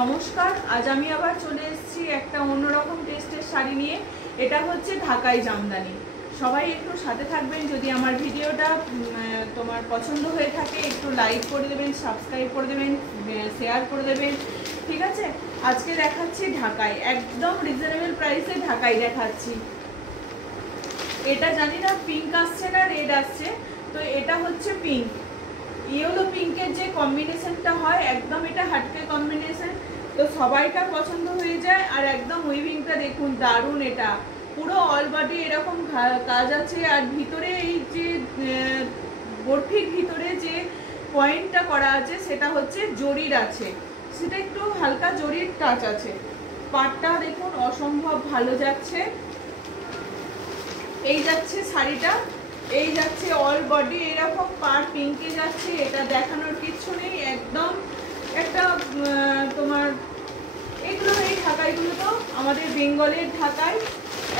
নমস্কার, আজ আমি আবার চলে এসেছি একটা অন্যরকম টেস্টের শাড়ি নিয়ে। এটা হচ্ছে ঢাকাই জামদানি। সবাই একটু সাথে থাকবেন। যদি আমার ভিডিওটা তোমার পছন্দ হয়ে থাকে একটু লাইক করে দেবেন, সাবস্ক্রাইব করে দেবেন, শেয়ার করে দেবেন, ঠিক আছে। আজকে দেখাচ্ছি ঢাকাই, একদম রিজনেবল প্রাইসে ঢাকাই দেখাচ্ছি। এটা জানি না পিঙ্ক আসছে না রেড আসছে, তো এটা হচ্ছে পিঙ্ক। ইয়েলো পিঙ্কের যে কম্বিনেশনটা হয় একদম এটা হাটকে কম্বিনেশন, তো সবাইকার পছন্দ হয়ে যায়। আর একদম উইভিংটা দেখুন দারুণ, এটা পুরো অল বডি এরকম কাজ আছে। আর ভিতরে এই যে বরফির ভিতরে যে পয়েন্টটা করা আছে সেটা হচ্ছে জরির আছে, সেটা একটু হালকা জরির টাচ আছে। পাটটা দেখুন অসম্ভব ভালো যাচ্ছে। এই যাচ্ছে শাড়িটা, এই যাচ্ছে অল বডি এরকম পার পিঙ্কে যাচ্ছে। এটা দেখানোর কিছু নেই, একদম একটা তোমার এগুলো এই ঢাকাইগুলো তো আমাদের বেঙ্গলের ঢাকাই,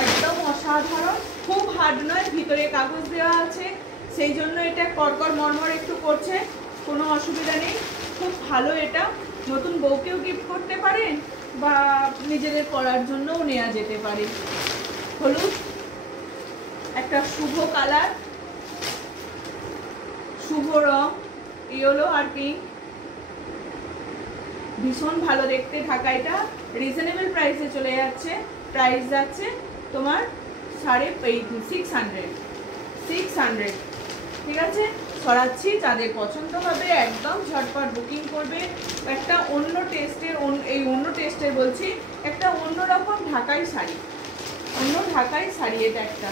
একদম অসাধারণ। খুব হার্ড নয়, ভিতরে কাগজ দেওয়া আছে, সেই জন্য এটা কড়কর মরমর একটু করছে, কোনো অসুবিধা নেই। খুব ভালো, এটা নতুন বউকেও গিফট করতে পারেন বা নিজেদের পরার জন্যও নেওয়া যেতে পারে। হলুদ একটা শুভ কালার, শুভ রং, ইয়েলো আর পিঙ্ক, ভীষণ ভালো দেখতে। ঢাকাইটা রিজনেবল প্রাইসে চলে যাচ্ছে। প্রাইস যাচ্ছে তোমার 600, ঠিক আছে। ছড়াচ্ছি, যাদের পছন্দ হবে একদম ঝটপট বুকিং করবে। একটা অন্য টেস্টের, এই অন্য টেস্টের বলছি, একটা অন্যরকম ঢাকাই শাড়ি, অন্য ঢাকাই শাড়ি। এটা একটা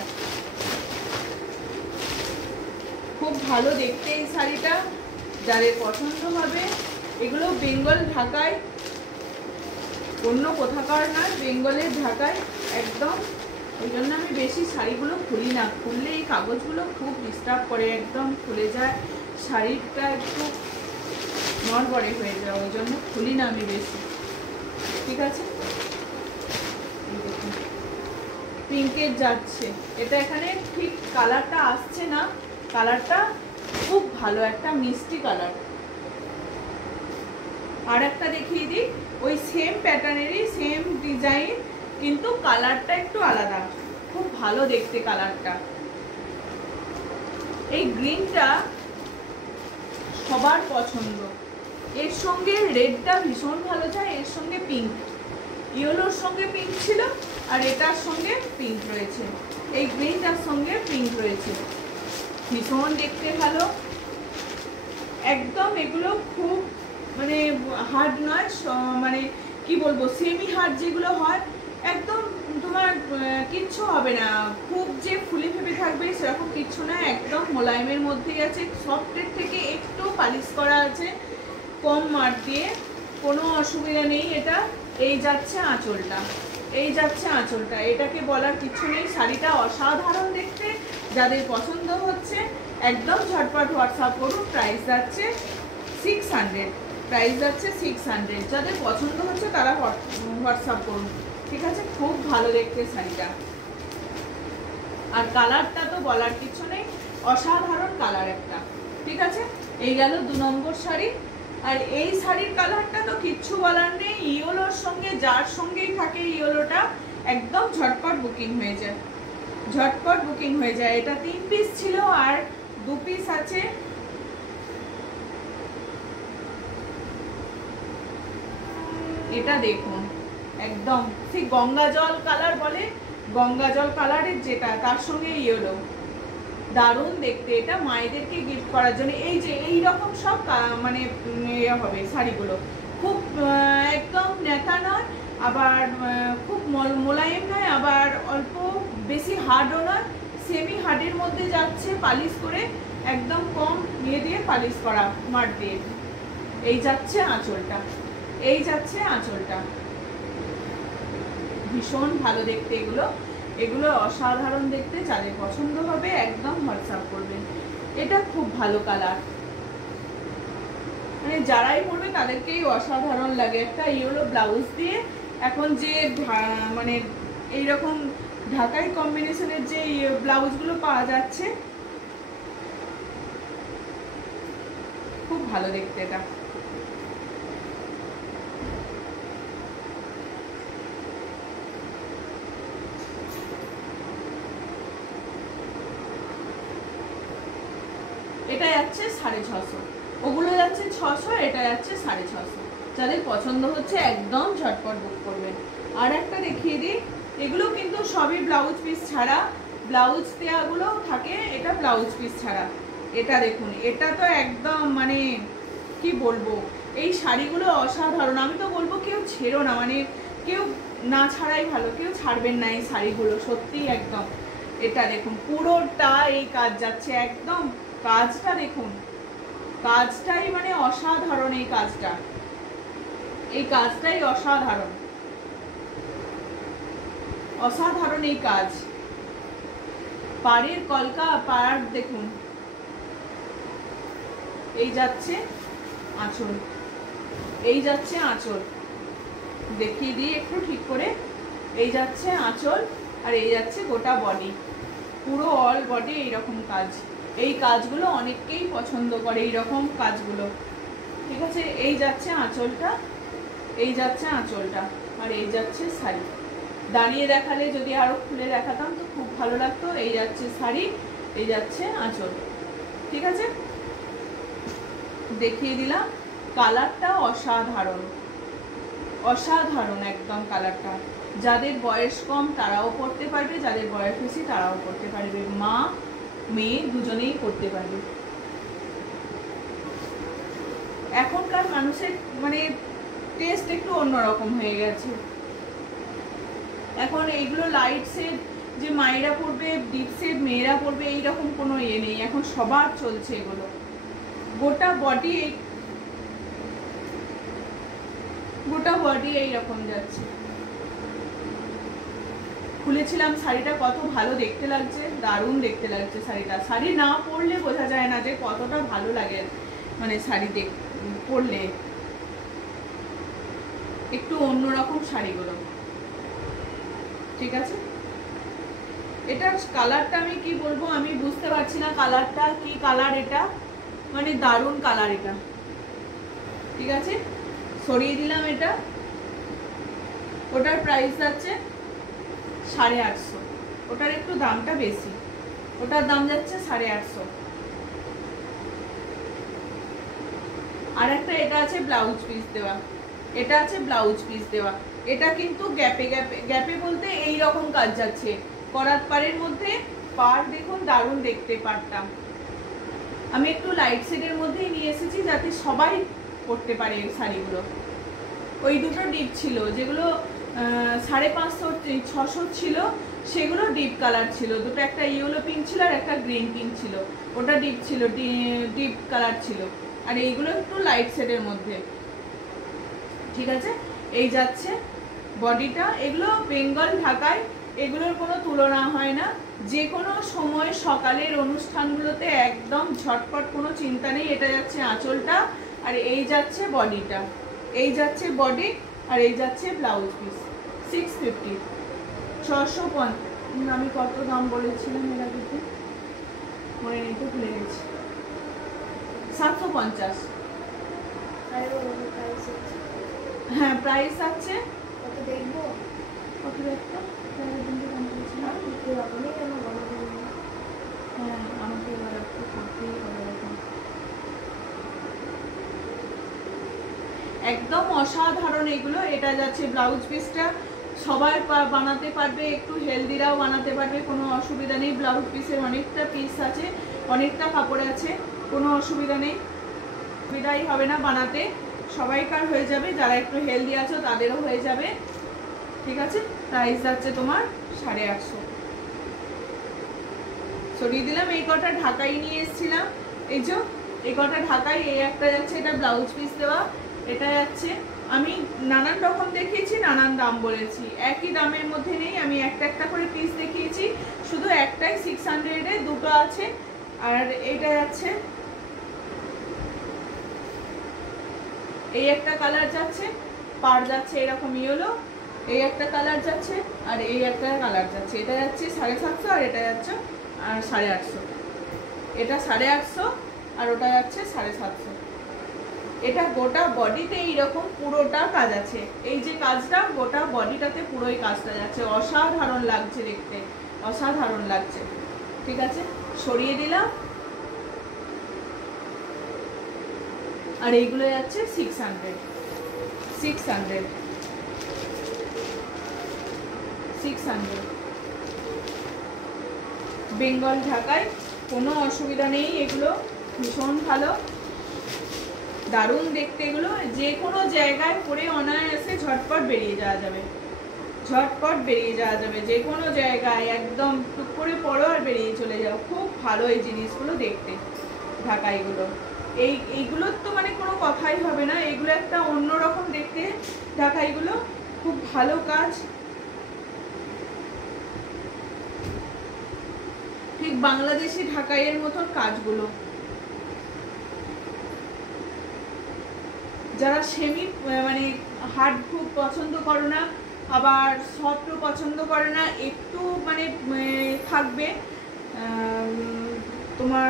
খুব ভালো দেখতে এই শাড়িটা, যাদের পছন্দ হবে। এগুলো বেঙ্গল ঢাকায়, অন্য কোথাকার না, বেঙ্গলের ঢাকায় একদম। ওই জন্য আমি বেশি শাড়িগুলো খুলি না, খুললে এই কাগজগুলো খুব ডিস্টার্ব করে, একদম খুলে যায়, শাড়িটা একটু নড়বড়ে হয়ে যায়, ওই জন্য খুলি না আমি বেশি, ঠিক আছে। পিঙ্কের যাচ্ছে, এটা এখানে ঠিক কালারটা আসছে না, কালারটা খুব ভালো, একটা মিষ্টি কালার। আর একটা দেখিয়ে দিই, ওই সেম প্যাটার্নেরই সেম ডিজাইন, কিন্তু কালারটা একটু আলাদা, খুব ভালো দেখতে কালারটা। এই গ্রিনটা সবার পছন্দ, এর সঙ্গে রেডটা ভীষণ ভালো যায়, এর সঙ্গে পিঙ্ক, ইয়েলোর সঙ্গে পিঙ্ক ছিল আর এটার সঙ্গে পিঙ্ক রয়েছে, এই গ্রিনটার সঙ্গে পিঙ্ক রয়েছে, ভীষণ দেখতে ভালো একদম। এগুলো খুব মানে হার্ড নয়, মানে কি বলবো, সেমি হার্ড যেগুলো হয়, একদম তোমার কিচ্ছু হবে না, খুব যে ফুলে ফেপে থাকবে সেরকম কিচ্ছু না, একদম মোলায়েমের মধ্যেই আছে। সফটের থেকে একটু পালিশ করা আছে, কম মার দিয়ে, কোনো অসুবিধা নেই। এটা এই যাচ্ছে আঁচলটা, এই যাচ্ছে আঁচলটা, এটাকে বলার কিছু নেই। শাড়িটা অসাধারণ দেখতে, যাদের পছন্দ হচ্ছে একদম ঝটপট হোয়াটসঅ্যাপ করুন। প্রাইস যাচ্ছে 600, প্রাইস যাচ্ছে 600। যাদের পছন্দ হচ্ছে তারা হোয়াটসঅ্যাপ করুন, ঠিক আছে। খুব ভালো দেখতে শাড়িটা, আর কালারটা তো বলার কিছু নেই, অসাধারণ কালার একটা, ঠিক আছে। এই গেল 2 নম্বর শাড়ি। আর এই শাড়ির কালারটা তো কিচ্ছু বলার নেই, ইয়েলোর সঙ্গে যার সঙ্গেই থাকে ইয়েলোটা একদম ঝটপট বুকিং হয়ে যায়, ঝটপট বুকিং হয়ে যায়। এটা 3 পিস ছিল আর 2 পিস আছে। এটা দেখুন একদম সেই গঙ্গা জল কালার বলে, গঙ্গা জল কালারের যেটা, তার সঙ্গে ইয়েলো, দারুণ দেখতে। এটা মায়েদেরকে গিফট করার জন্য, এই যে এই রকম সব মানে ইয়ে হবে শাড়িগুলো, খুব একদম নেতা নয়, আবার খুব মোলায়েম নয়, আবার অল্প বেশি হার্ডও নয়, সেমি হার্ডের মধ্যে যাচ্ছে, পালিশ করে একদম কম ইয়ে দিয়ে পালিশ করা মার দিয়ে। এই যাচ্ছে আঁচলটা, এই যাচ্ছে আঁচলটা, ভীষণ ভালো দেখতে এগুলো, এগুলো অসাধারণ দেখতে। যাদের পছন্দ হবে একদম হোয়াটসঅ্যাপ করবেন। এটা খুব ভালো কালার, মানে যারাই পরবে তাদেরকেই অসাধারণ লাগে। একটা ইয়েলো ব্লাউজ দিয়ে এখন যে মানে এইরকম ঢাকাই কম্বিনেশনের যে ব্লাউজগুলো পাওয়া যাচ্ছে, খুব ভালো দেখতে এটা। যাচ্ছে 650, ওগুলো যাচ্ছে 600, এটা যাচ্ছে 650। যাদের পছন্দ হচ্ছে একদম ঝটপট বুক করবেন। আর একটা দেখিয়ে দিই, এগুলো কিন্তু সবই ব্লাউজ পিস ছাড়া, ব্লাউজ দেওয়াগুলো থাকে, এটা ব্লাউজ পিস ছাড়া। এটা দেখুন, এটা তো একদম মানে কি বলবো, এই শাড়িগুলো অসাধারণ। আমি তো বলবো কেউ ছেড়ো না, মানে কেউ না ছাড়াই ভালো, কেউ ছাড়বেন না এই শাড়িগুলো, সত্যিই একদম। এটা দেখুন পুরোটা এই কাজ যাচ্ছে, একদম কাজটা দেখুন, কাজটাই মানে অসাধারণ। এই কাজটা, এই কাজটাই অসাধারণ, অসাধারণ এই কাজ। পাড়ের কলকা পাড় দেখুন, এই যাচ্ছে আঁচল, এই যাচ্ছে আঁচল, দেখিয়ে দিই একটু ঠিক করে। এই যাচ্ছে আঁচল আর এই যাচ্ছে গোটা বডি, পুরো অল বডি এইরকম কাজ। এই কাজগুলো অনেককেই পছন্দ করে, এইরকম কাজগুলো, ঠিক আছে। এই যাচ্ছে আঁচলটা, এই যাচ্ছে আঁচলটা, আর এই যাচ্ছে শাড়ি। দাঁড়িয়ে দেখালে যদি আরো খুলে দেখাতাম তো খুব ভালো লাগতো। এই যাচ্ছে শাড়ি, এই যাচ্ছে আঁচল, ঠিক আছে। দেখিয়ে দিলাম, কালারটা অসাধারণ, অসাধারণ একদম কালারটা। যাদের বয়স কম তারাও পরতে পারবে, যাদের বয়স বেশি তারাও পরতে পারবে, মা মেয়ে দুজনেই পরতে পারবে। এখনকার মানুষের মানে টেস্ট একটু অন্যরকম হয়ে গেছে। এখন এইগুলো লাইট শেড যে মায়েরা পরবে, ডিপ শেড মেয়েরা পরবে, এইরকম কোনো ইয়ে নেই, এখন সবার চলছে এগুলো। গোটা বডি, গোটা বডি এইরকম যাচ্ছে। খুলেছিলাম শাড়িটা, কত ভালো দেখতে লাগছে, দারুণ দেখতে লাগছে শাড়িটা। শাড়ি না পরলে বোঝা যায় না যে কতটা ভালো লাগে, মানে শাড়ি পরলে একটু অন্যরকম শাড়িগুলো, ঠিক আছে। এটা কালারটা আমি কি বলবো, আমি বুঝতে পারছি না কালারটা কি কালার, এটা মানে দারুণ কালার এটা, ঠিক আছে। সরিয়ে দিলাম এটা। ওটার প্রাইস যাচ্ছে 850, ওটার একটু দামটা বেশি, ওটার দাম যাচ্ছে 850। আর একটা এটা আছে ব্লাউজ পিস দেওয়া, এটা আছে ব্লাউজ পিস দেওয়া। এটা কিন্তু গ্যাপে গ্যাপে, গ্যাপে বলতে এই রকম কাজ যাচ্ছে, করাত পাড়ের মধ্যে। পাড় দেখুন দারুণ দেখতে পাড়টা। আমি একটু লাইট শেডের মধ্যেই নিয়ে এসেছি যাতে সবাই পরতে পারে এই শাড়িগুলো। ওই দুটো ডিপ ছিল, যেগুলো 550 600 ছিল, সেগুলো ডিপ কালার ছিল দুটো, একটা ইয়েলো পিঙ্ক ছিল আর একটা গ্রিন পিঙ্ক ছিল, ওটা ডিপ ছিল, ডিপ কালার ছিল। আর এইগুলো একটু লাইট শেডের মধ্যে, ঠিক আছে। এই যাচ্ছে বডিটা। এগুলো বেঙ্গল ঢাকায় এগুলোর কোনো তুলনা হয় না। যে কোনো সময় সকালের অনুষ্ঠানগুলোতে একদম ঝটপট, কোনো চিন্তা নেই। এটা যাচ্ছে আঁচলটা আর এই যাচ্ছে বডিটা, এই যাচ্ছে বডি আর এই যাচ্ছে ব্লাউজ পিস। 650, 650। আমি কত দাম বলেছিলাম এর আগে, মনে নেই তো, ভুলে গেছি। 750। হ্যাঁ প্রাইস আছে। কত দেখবো, কত দেখবো, হ্যাঁ আমাকে এবার একটু করতেই হবে। একদম অসাধারণ এগুলো। এটা যাচ্ছে ব্লাউজ পিসটা, সবাই বানাতে পারবে, একটু হেলদিরাও বানাতে পারবে, কোনো অসুবিধা নেই। ব্লাউজ পিসের অনেকটা পিস আছে, অনেকটা কাপড় আছে, কোনো অসুবিধা নেই, অসুবিধাই হবে না বানাতে, সবাইকার হয়ে যাবে। যারা একটু হেলদি আছো তাদেরও হয়ে যাবে, ঠিক আছে। প্রাইস যাচ্ছে তোমার 850। সরিয়ে দিলাম। এই কটা ঢাকাই নিয়ে এসেছিলাম, এই যে এই কটা ঢাকাই। এই একটা যাচ্ছে, এটা ব্লাউজ পিস দেওয়া, এটা যাচ্ছে। আমি নানান রকম দেখিয়েছি, নানান দাম বলেছি, একই দামের মধ্যে নেই। আমি একটা একটা করে পিস দেখিয়েছি, শুধু একটাই 600-এ দুটো আছে। আর এটা যাচ্ছে, এই একটা কালার যাচ্ছে, পাড় যাচ্ছে এরকম ইয়েলো, এই একটা কালার যাচ্ছে আর এই একটা কালার যাচ্ছে। এটা যাচ্ছে 750 আর এটা যাচ্ছে 850। এটা 850 আর ওটা যাচ্ছে 750। এটা গোটা বডিতে এইরকম পুরোটা কাজ আছে, এই যে কাজটা গোটা বডিটাতে পুরোই কাজটা যাচ্ছে। অসাধারণ লাগছে দেখতে, অসাধারণ লাগছে, ঠিক আছে। সরিয়ে দিলাম। আর এইগুলো যাচ্ছে 600 600 600 বেঙ্গল ঢাকায়, কোনো অসুবিধা নেই। এগুলো ভীষণ ভালো, দারুণ দেখতে। এগুলো যে কোনো জায়গায় পরে অনায়াসে ঝটপট বেরিয়ে যাওয়া যাবে, ঝটপট বেরিয়ে যাওয়া যাবে যে কোনো জায়গায়, একদম টুক করে পড়ো আর বেরিয়ে চলে যাও। খুব ভালো এই জিনিসগুলো দেখতে, ঢাকাইগুলো। এইগুলোর তো মানে কোনো কথাই হবে না, এগুলো একটা অন্যরকম দেখতে ঢাকাইগুলো, খুব ভালো কাজ, ঠিক বাংলাদেশি ঢাকাইয়ের মতন কাজগুলো। যারা সেমি মানে হার্ড খুব পছন্দ করো না, আবার সফটও পছন্দ করে না, একটু মানে থাকবে তোমার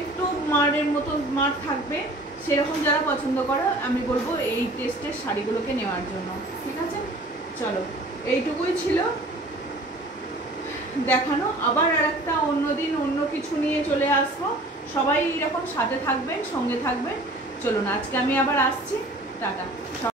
একটু মারের মতো মার থাকবে, সেরকম যারা পছন্দ করো আমি বলবো এই টেস্টের শাড়িগুলোকে নেওয়ার জন্য। ঠিক আছে, চলো এইটুকুই ছিল দেখানো। আবার আর একটা অন্যদিন অন্য কিছু নিয়ে চলে আসবো। সবাই এরকম সাথে থাকবেন, সঙ্গে থাকবেন। চলুন আজকে আমি আবার আসছি, টাটা।